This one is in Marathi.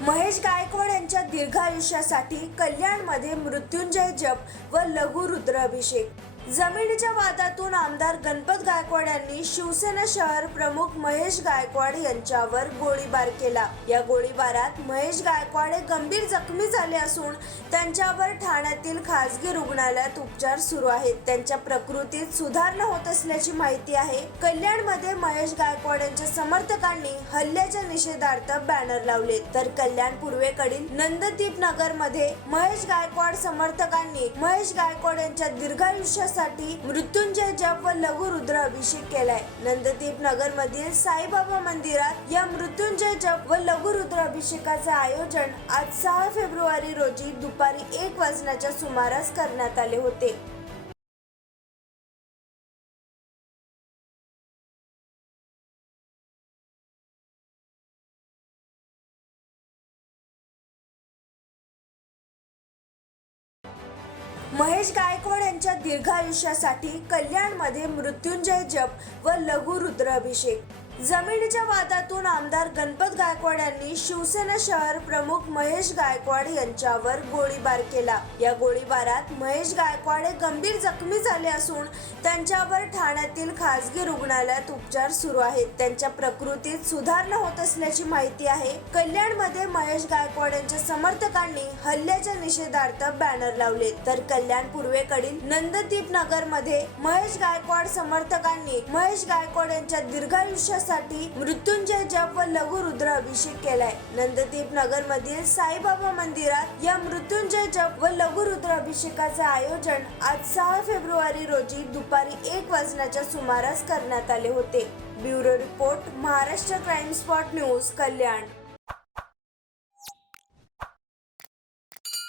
महेश गायकवाड यांच्या दीर्घायुष्यासाठी कल्याणमध्ये मृत्युंजय जप व लघु रुद्राभिषेक। जमिनीच्या वादातून आमदार गणपत गायकवाड यांनी शिवसेना शहर प्रमुख महेश गायकवाड यांच्यावर गोळीबार केला। या गोळीबारात महेश गायकवाड गंभीर जखमी झाले असून त्यांच्यावर ठाण्यातील खासगी रुग्णालयात उपचार सुरू आहेत। त्यांच्या प्रकृतीत सुधारणा होत असल्याची माहिती आहे। कल्याणमध्ये महेश गायकवाड यांच्या समर्थकांनी हल्ल्याच्या निषेधार्थ बॅनर लावले, तर कल्याण पूर्वेकडील नंददीप नगर मध्ये महेश गायकवाड समर्थकांनी महेश गायकवाड यांच्या दीर्घायुष्यासाठी मृत्युंजय जप व लघु रुद्र अभिषेक केलाय। नंददीप नगर मधील साईबाबा मंदिरात या मृत्युंजय जप व लघु रुद्र अभिषेकाचे आयोजन आज 6 फेब्रुवारी रोजी दुपारी 1 वाजण्याच्या सुमारास करण्यात आले होते। महेश गायकवाड यांच्या दीर्घायुष्यासाठी कल्याणमध्ये मृत्युंजय जप व लघु रुद्र अभिषेक। जमिनीच्या वादातून आमदार गणपत गायकवाड यांनी शिवसेना शहर प्रमुख महेश गायकवाड यांच्यावर गोळीबार केला। या गोळीबारात महेश गायकवाड गंभीर जखमी झाले असून त्यांच्यावर ठाण्यातील खासगी रुग्णालयात उपचार सुरू आहेत। त्यांच्या प्रकृतीत सुधारणा होत असल्याची माहिती आहे। कल्याणमध्ये महेश गायकवाड यांच्या समर्थकांनी हल्ल्याच्या निषेधार्थ बॅनर लावले, तर कल्याण पूर्वेकडील नंददीप नगर मध्ये महेश गायकवाड समर्थकांनी महेश गायकवाड यांच्या दीर्घायुष्यासाठी मृत्युंजय जप व लघु रुद्र अभिषेक केलाय। नंददीप नगर मधील साईबाबा मंदिरात या मृत्युंजय जप व लघु रुद्र अभिषेकाचे आयोजन आज 6 फेब्रुवारी रोजी दुपारी 1 वाजण्याच्या सुमारास करण्यात आले होते। Bureau report, Maharashtra crime spot news, कल्याण।